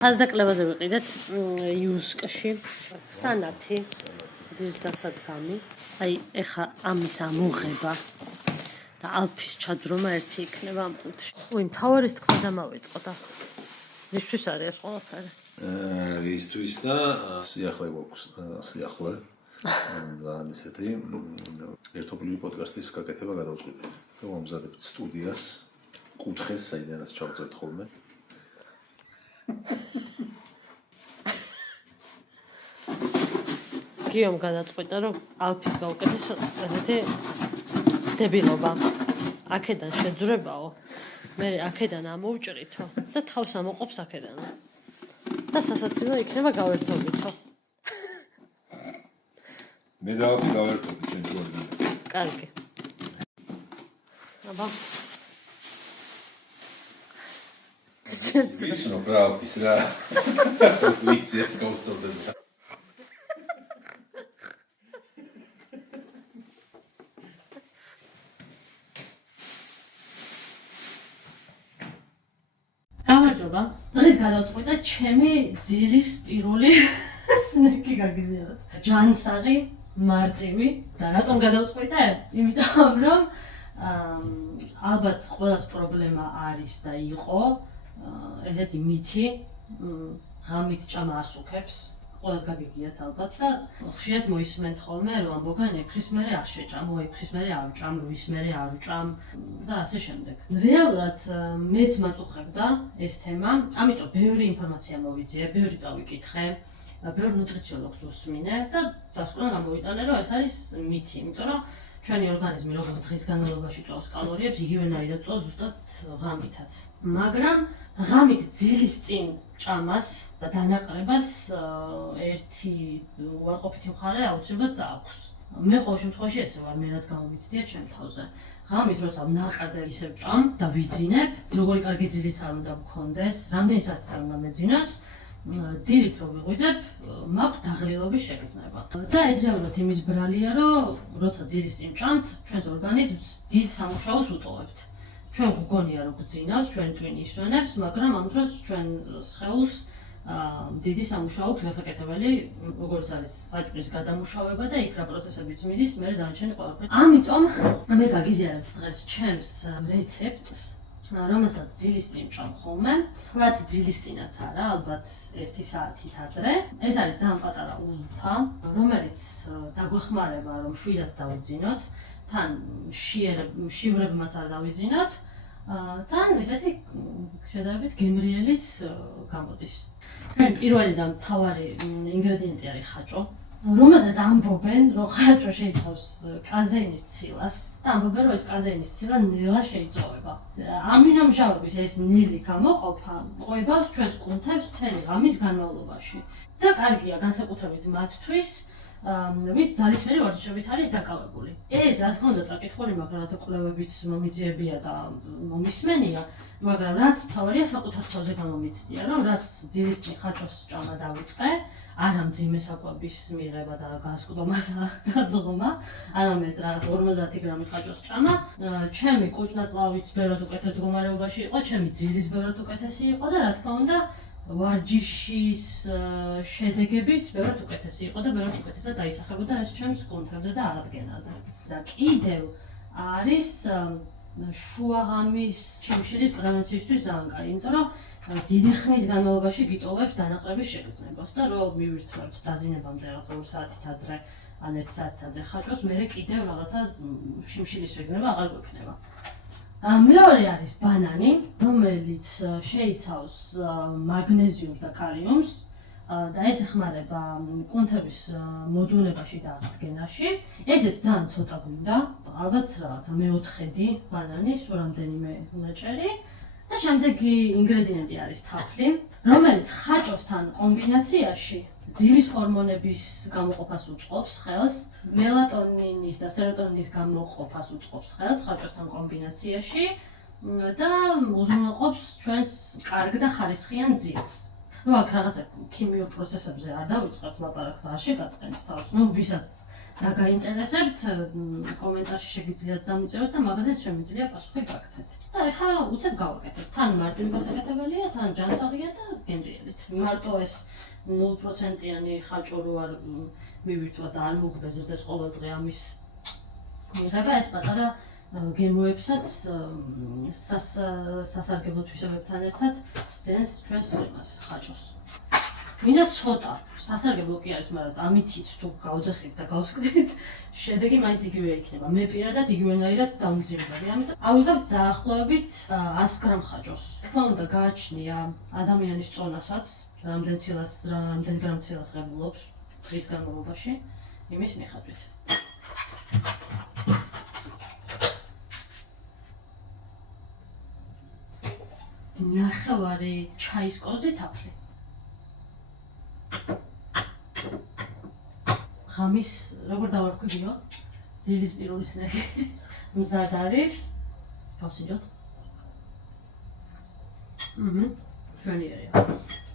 Ազդակլավაზე ვიყიდეთ იუსკში სანათი ძირს დასადგამი. აი ეხა ამის ამოღება და ალფის ჩაძრომა ერთი იქნება ამ პუნქტში. მთავარის თქმა დამავიწყო და ვისთვის არის ეს ყველაფერი? ვისთვის და სიახლე გვაქვს სიახლე და ისეთი ერთობლივი პოდკასტის გაკეთება გადავწყვიტეთ. ვამზადებთ სტუდიას კუთხეს, საიდანაც ჩავწერთ ხოლმე. გიომ გადაწყვიტა რომ ალფის გავუკეთეს ესეთი დებილობა. აქედან შეძრებაო. მე აქედან ამოვჭრითო და თავს ამოყოფს აქედან. და სასაცილო იქნება გავერთობითო. მე გავერთობი ჩვენ ჯგუფი. კარგი. აბა. ვიცი რომ რა ის რა. ვიცი ეს გავწოდებ. გამარჯობა. დღეს გადავწყვიტა ჩემი ძილის პირველი სნეკი გაგიზიაროთ. ჯანსაღი, მარტივი და რატომ გადავწყვიტა? იმიტომ რომ ალბათ ყველას პრობლემა არის და იყო ესეთი მითი ღამით ჭამა ასუქებს. ყველას გაგიგიათ ალბათ და ხშირად მოისმენთ ხოლმე რომ ამბობენ 6-ის მერე არ შეჭამ, 6-ის მერე არ ვჭამ, 8-ის მერე არ ვჭამ და ასე შემდეგ. რეალურად მეც მაწუხებდა ეს თემა, ამიტომ ბევრი ინფორმაცია მოვიძიე, ბევრი წავიკითხე, ბევრ ნუტრიციოლოგს უსმინე და დასკვნა გამოვიტანე რომ ეს არის მითი, იმიტომ რომ ჩვენი ორგანიზმი როგორც დღის განმავლობაში წოვს კალორიებს, იგივენაირად წოვს ზუსტად ღამითაც. მაგრამ ღამით ძილის წინ ჭამას და დანაყრებას ერთი უარყოფითი მხარე აუცილებლად აქვს. მე ყოველ შემთხვევაში ესე ვარ, მე რაც გამომიცდია ჩემ თავზე. ღამით როცა ვნაყარ და ისევ ჭამ და ვიძინებ, როგორი კარგი ძილიც არ უნდა მქონდეს, რამდენი საათიც არ უნდა მეძინოს, დილით რომ ვიღვიძებ, მაქვს დაღლილობის შეგრძნება. და ეს რეალურად იმის ბრალია, რომ როცა ძილის წინ ჭამთ, ჩვენს ორგანიზმს დიდ სამუშაოს ვუტოვებთ. ჩვენ გვგონია რომ გვძინავს, ჩვენ ტვინი ისვენებს, მაგრამ ამ დროს ჩვენ სხეულს დიდი სამუშაო აქვს გასაკეთებელი, როგორც არის საჭმლის გადამუშავება და იქ რა პროცესებიც მიდის, მე დანარჩენი ყველაფერი. ამიტომ მე გაგიზიარებთ დღეს ჩემს რეცეპტს, რომელსაც ძილის წინ ჭამ ხოლმე. თლათ ძილის წინაც არა, ალბათ 1 საათით ადრე. ეს არის ძალიან პატარა ულუფა, რომელიც დაგვეხმარება რომ შვიდად დავიძინოთ, თან შივრებმაც არ დავიძინოთ, თან ესეთი შედარებით გემრიელიც გამოდის. ჩვენ პირველი და მთავარი ინგრედიენტი არის ხაჭო, რომელსაც ამბობენ, რომ ხაჭო შეიცავს კაზეინის ცილას და ამბობენ, რომ ეს კაზეინის ცილა ნელა შეიწოვება. ამინომჟავების ეს ნელი გამოყოფა ყვებას ჩვენს კუნთებს მთელი ღამის განმავლობაში. და კარგია განსაკუთრებით მათთვის, ვით ძალისფერი ვარჯიშებით არის დაკავებული. ეს რა თქმა უნდა წაკითხული, მაგრამ რაც კვლევებიც მომიძიებია და მომისმენია, მაგრამ რაც მთავარია საკუთარ თავზე გამომიცდია, რომ რაც ძილის წინ ხაჭოს ჭამა დავიწყე, არა მძიმე საკვების მიღება და გასკვდომა და გაძღმა, არამედ რაღაც 50 გრამი ხაჭოს ჭამა, ჩემი კუჭნაწლავიც ბევრად უკეთეს მდგომარეობაში იყო, ჩემი ძილის ბევრად უკეთესი იყო და რა თქმა უნდა ვარჯიშის შედეგებიც ბევრად უკეთესი იყო და ბევრად უკეთესად დაისახებოდა ეს ჩემს კუნთებზე და აღდგენაზე. და კიდევ არის შუაღამის შიმშილის პრევენციისთვის ძალიან კარგი, იმიტომ რომ დიდი ხნის განმავლობაში გიტოვებს დანაყრების შეგრძნებას და რომ მივირთვებთ დაძინებამდე რაღაცა 2 საათით ადრე ან 1 საათით ადრე ხაჭოს, მერე კიდევ რაღაცა შიმშილის შეგრძნება აღარ გვექნება. მეორე არის ბანანი, რომელიც შეიცავს მაგნეზიუმს და კალიუმს და ეს ეხმარება კუნთების მოდუნებაში და აღდგენაში. ესეც ძალიან ცოტა გვინდა, ალბათ რაღაცა მე-4 ბანანი, სულ რამდენიმე უნაჭერი. და შემდეგი ინგრედიენტი არის თაფლი, რომელიც ხაჭოსთან კომბინაციაში ძილის ჰორმონების გამოყოფას უწყობს ხელს, მელატონინის და სეროტონინის გამოყოფას უწყობს ხელს ხაჭოსთან კომბინაციაში და უზრუნველყოფს ჩვენს კარგ და ხარისხიან ძილს. აქ რაღაცა ქიმიურ პროცესებზე არ დავიწყებთ ლაპარაკს და არ შეგაწყენთ თავს, ვისაც დაგაინტერესებთ, კომენტარში შეგიძლიათ დამიწეროთ და მაგაზეც შემიძლია პასუხი გაგცეთ. და ეხლა უცებ გავაკეთებ. თან მარტივი გასაკეთებელია, თან ჯანსაღია და გემრიელიც. მარტო ეს 0%-იანი ხაჭო რო არ მივირთვა და არ მოგბეზრდეს ყოველდღე ამის მიღება, ეს პატარა გემოებსაც სასარგებლო თვისებებთან ერთად სცენს ჩვენს იმას ხაჭოს. მინდა ცოტა სასარგებლო კი არის, მაგრამ ამითიც თუ გავძახით და გავსკდით, შედეგი მაინც იგივე იქნება. მე პირადად იგივენაირად დამძიმდები. ამიტომ ავიღებთ დაახლოებით 100 გრამ ხაჭოს. თქმა უნდა, გააჩნია ადამიანის წონასაც, რამდენ გრამ ცილას ღებულობს დღის განმავლობაში, იმის მიხედვით. ნახევარი ჩაის კოზი თაფლი. ღამის როგორ დავარქვიგიო? ძილის პირველი სნექი მზად არის. გავსინჯოთ. შვენიერია.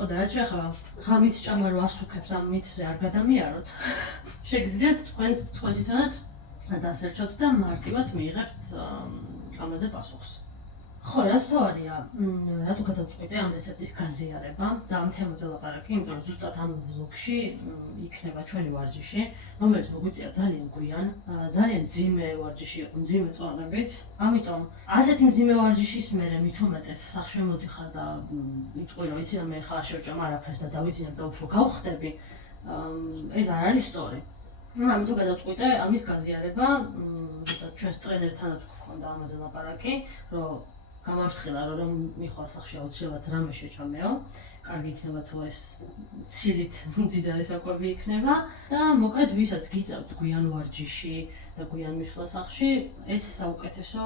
და რაც ახლა ღამით ჭამა რო ასუქებს ამ მითზე არ გადამიაროთ. შეგიძლიათ თქვენ თვითონაც დასერჩოთ და მარტივად მიიღებთ ამაზე პასუხს. ხო, რაც თავარია, რატო გადავწყვიტე ამ რეცეპტის გაზიარება და ამ თემაზე ლაპარაკი, იმიტომ რომ ზუსტად ამ ვლოგში იქნება ჩვენი ვარჯიში, რომელიც მოგვიწია ძალიან გვიან, ძალიან მძიმე ვარჯიში იყო, მძიმე წონებით. ამიტომ ასეთი მძიმე ვარჯიშის მერე მით უმეტეს სახში მოდიხარ და იტყვი რომ იცი მე ხარ შევჭამ არაფერს და დავიცინებ და უფრო გავხდები, ეს არ არის სწორი. ამიტომ გადავწყვიტე ამის გაზიარება და ჩვენს ტრენერთანაც გვქონდა ამაზე ლაპარაკი, რომ გამარცხილა რომ მიხვალ სახში აუცილებლად რამე შეჭამეო, კარგი იქნება თუ ეს ცილით მდიდარი საკვები იქნება და მოკლედ ვისაც გიწევთ გვიან ვარჯიში და გვიან მისვლა სახში, ეს საუკეთესო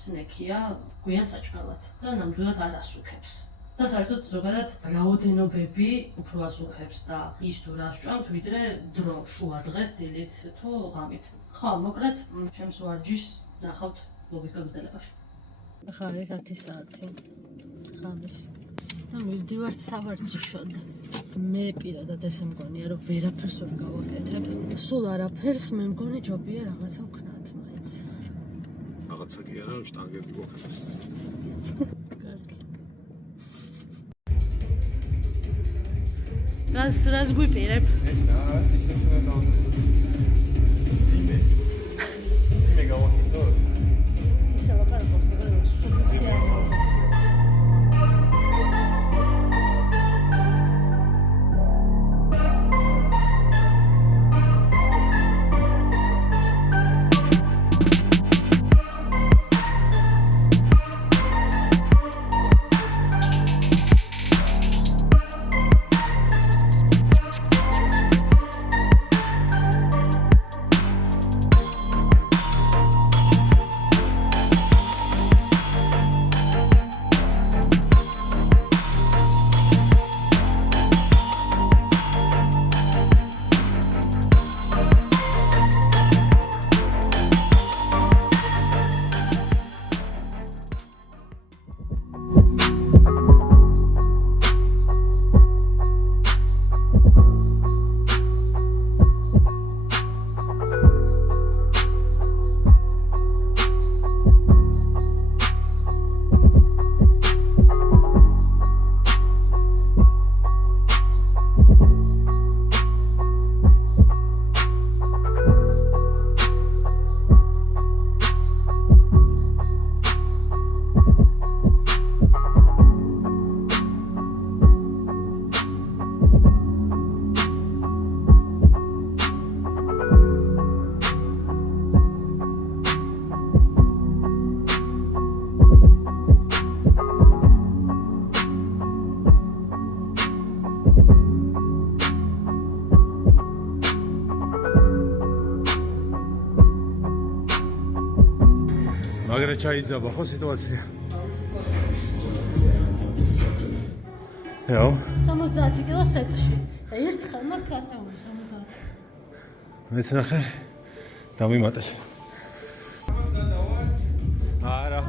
სნექია გვიან საჭმელად და ნამდვილად არ ასუქებს. და საერთოდ ზოგადად რაოდენობები უფრო ასუქებს და ის თუ რას ჭამთ, ვიდრე დრო შუა დღეს დილით თუ ღამით. ხო, მოკლედ ჩემს ვარჯიშს ნახავთ ბლოგის გაგრძელებაში. ახლა არის 10 საათი ღამის და მივდივართ სავარჯიშოდ. მე პირადად ესე მგონია რომ ვერაფერს ვერ გავაკეთებ. სულ არაფერს მე მგონი ჯობია რაღაცა ვქნათ მაინც. რაღაცა კი არა, შტანგები გვაქვს. კარგი. რას გვიპირებ? ეს რაღაც ისე უნდა დავუწყო. ძიმე გავაკეთოთ? ისე ლაპარაკობს და სულ მაგრამ ჩაიძაბა ხო სიტუაცია? Яу. 70 კილო სეტში. და ერთხელ მაგ გაწეული 70. მეც ნახე. დამიმატეს. არა.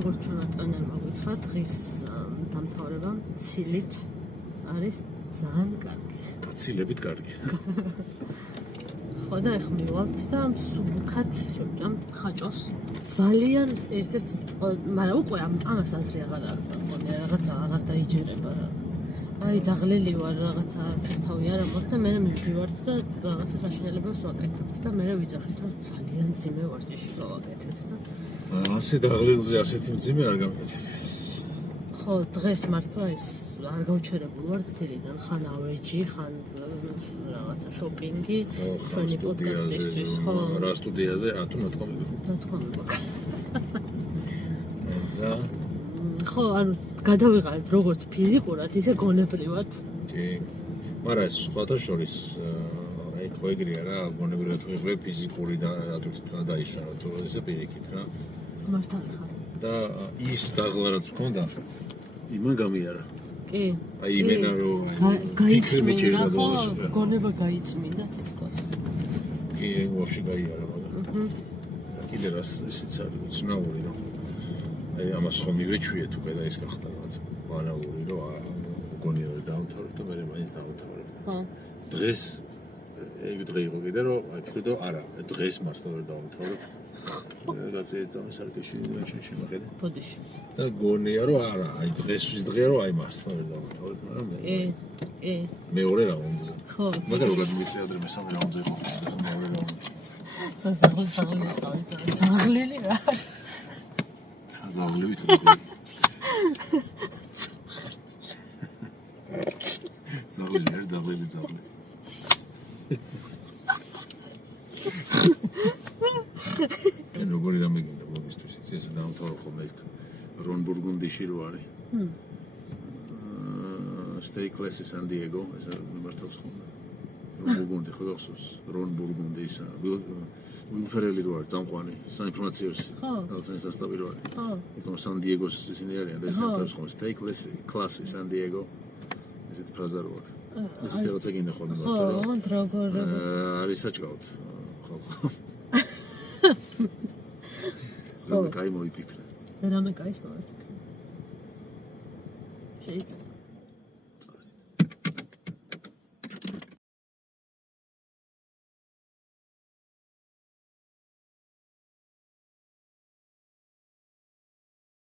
როგორც ჩვენმა ტრენერმა გითხრა, დღის დამთავრება ცილით არის ძალიან კარგი. გაცილებით კარგი. ხო და ეხლა მივალთ და სუბუქად შევჭამ ხაჭოს. ძალიან ერთ-ერთი მაგრამ უკვე ამას აზრი აღარ აქვს. მგონი რაღაცა აღარ დაიჯერება. აი დაღლილი ვარ რაღაცა არაფერს თავი არ მაქვს და მე მივდივართ და რაღაცა საშინელებებს ვაკეთებთ და მე ვიძახით რომ ძალიან მძიმე ვარჯიში გავაკეთეთ და ასე დაღლილზე ასეთი მძიმე არ გამეთები. ხო დღეს მართლა ის არ გავჩერებულ ვარ დილიდან ხან ავეჯი ხან რაღაცა შოპინგი ჩვენი პოდკასტისთვის ხო რა სტუდიაზე თუ ნათქვამი და ხო ანუ გადავიღალეთ როგორც ფიზიკურად ისე გონებრივად კი მაგრამ ეს სხვათა შორის აი ხო ეგრეა რა გონებრივად ვიღებ ფიზიკური და ატვირთვა დაიშალა თუ ესე პირიქით რა მართალი ხარ და ის დაღლა რაც მქონდა იმან გამიარა კი აი იმენა რომ გაიწმინდა ხო გონება გაიწმინდა თითქოს კი ვაფშე გაიარა მაგრამ კიდე რას ისიც არის უცნაური რომ აი ამას ხომ მივეჩვიეთ უკვე და ის გახდა რაღაც ბანალური რომ გონია რომ დავთავრებ და მე მაინც დავთავრებ ხო დღეს ეგ დღე იყო კიდე რომ აი ფიქრე რომ არა დღეს მართლა ვერ დავთავრებ გაწეწამე სარკეში შემოხედე ბოდიში და გონია რომ არა აი დღეს ის დღეა რომ აი მართლა ვერ დავთავრებ მაგრამ მე მეორე რაუნდზე ხო მაგრამ როგორ მიწე ადრე მესამე რაუნდზე იყო ხო მეორე რაუნდზე ზაღლილი რა ზაღლივი თუ ზაღლივი არ დაღლილი ზაღლივი ჩვენ როგორი დამეგინდა ბლოგისთვის იცი ესე დავთავრე ხოლმე იქ რონ ბურგუნდიში რო არის stay classy San Diego ესე მართავს ხოლმე რონ ბურგუნდი ხო გახსოვს რონ ბურგუნდი ისა ვინფერელი რო არის წამყვანი საინფორმაციოს რაღაცა სასტაბი რო არის ხო იქ San Diego-ს ისინი არიან და ესე მართავს ხოლმე stay classy San Diego ესეთი ფრაზა რო აქვს ესეთი რაღაცა გინდა ხოლმე მართო რომ ხო დროგორ არის საჭყავთ ხო რამე კაი მოიფიქრე რამე კაის მოიფიქრე შეიძლება